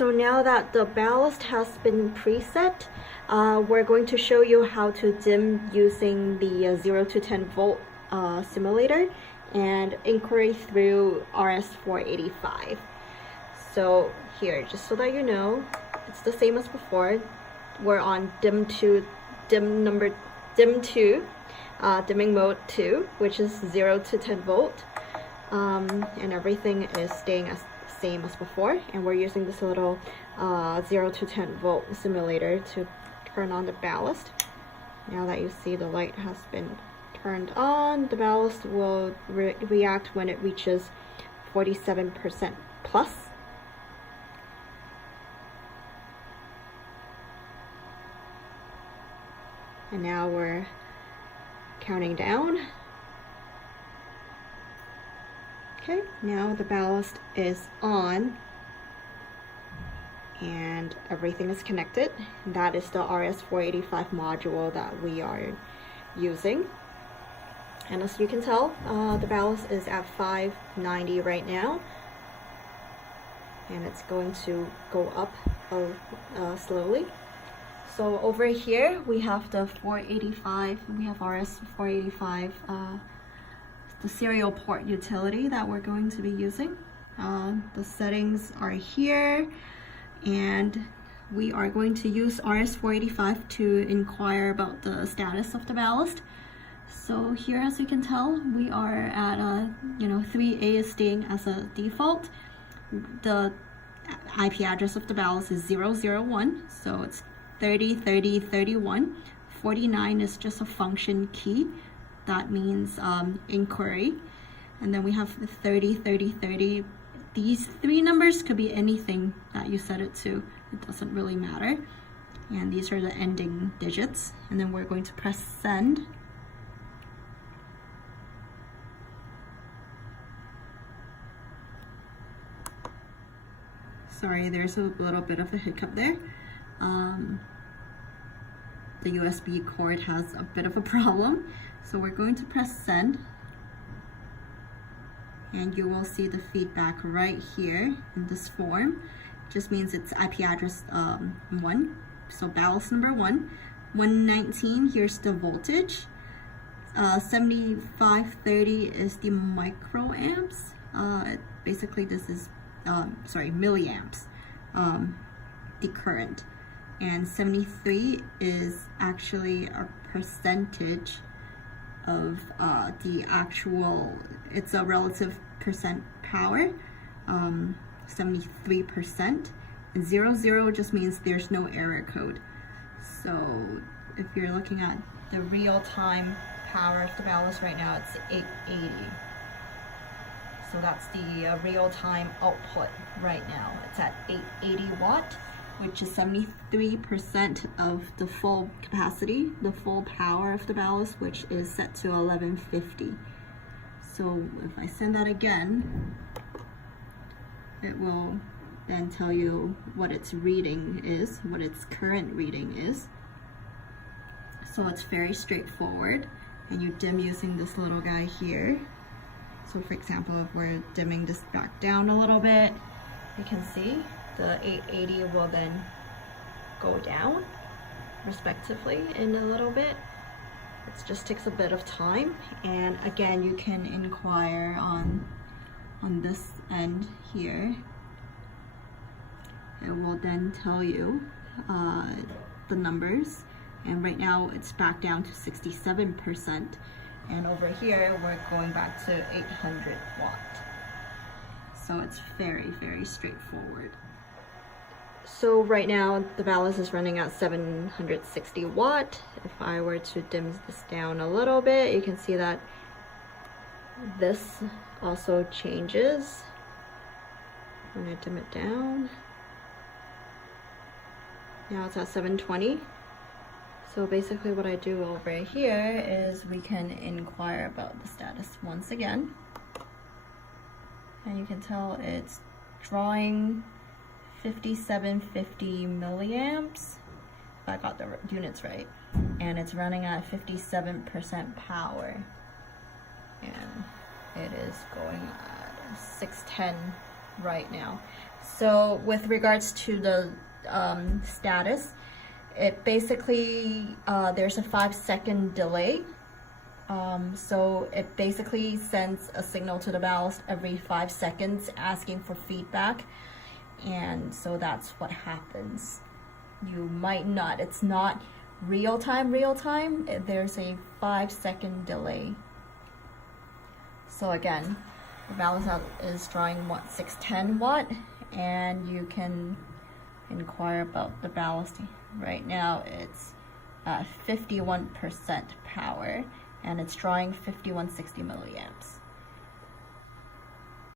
So now that the ballast has been preset, we're going to show you how to dim using the 0 to 10 volt simulator and inquiry through RS485. So here, just so that you know, it's the same as before. We're on dimming mode 2, which is 0 to 10 volt, and everything is staying as same as before, and we're using this little 0 to 10 volt simulator to turn on the ballast. Now that you see the light has been turned on, the ballast will react when it reaches 47% plus. And now we're counting down. Okay, now the ballast is on and everything is connected. That is the RS485 module that we are using. And as you can tell, the ballast is at 590 right now. And it's going to go up slowly. So over here we have the 485, we have RS485, the serial port utility that we're going to be using. The settings are here, and we are going to use RS485 to inquire about the status of the ballast. So here, as you can tell, we are at 3A is staying as a default. The IP address of the ballast is 001, so it's 30, 30, 31. 49 is just a function key. That means inquiry. And then we have the 30, 30, 30. These three numbers could be anything that you set it to. It doesn't really matter. And these are the ending digits. And then we're going to press send. Sorry, there's a little bit of a hiccup there. The USB cord has a bit of a problem. So we're going to press send. And you will see the feedback right here in this form. Just means it's IP address 1. So ballast number 1. 119, here's the voltage. 7530 is the microamps. Basically this is, milliamps, the current. And 73 is actually a percentage of the actual, it's a relative percent power, 73%. And 00 just means there's no error code. So if you're looking at the real-time power of the ballast right now, it's 880. So that's the real-time output right now. It's at 880 watt, which is 73% of the full capacity, the full power of the ballast, which is set to 1150. So if I send that again, it will then tell you what its reading is, what its current reading is. So it's very straightforward, and you dim using this little guy here. So for example, if we're dimming this back down a little bit, you can see the 880 will then go down respectively in a little bit. It just takes a bit of time. And again, you can inquire on this end here. It will then tell you the numbers. And right now it's back down to 67%. And over here, we're going back to 800 watt. So it's very, very straightforward. So right now, the ballast is running at 760 watt. If I were to dim this down a little bit, you can see that this also changes. I'm gonna dim it down. Now it's at 720. So basically what I do over here is we can inquire about the status once again. And you can tell it's drawing 5750 milliamps, if I got the units right. And it's running at 57% power. And it is going at 610 right now. So with regards to the status, it basically, there's a 5-second delay. So it basically sends a signal to the ballast every 5 seconds asking for feedback. And so that's what happens. You might not, it's not real time, there's a 5-second delay. So again, the ballast is drawing what, 610 watt, and you can inquire about the ballast. Right now it's 51% power, and it's drawing 5160 milliamps.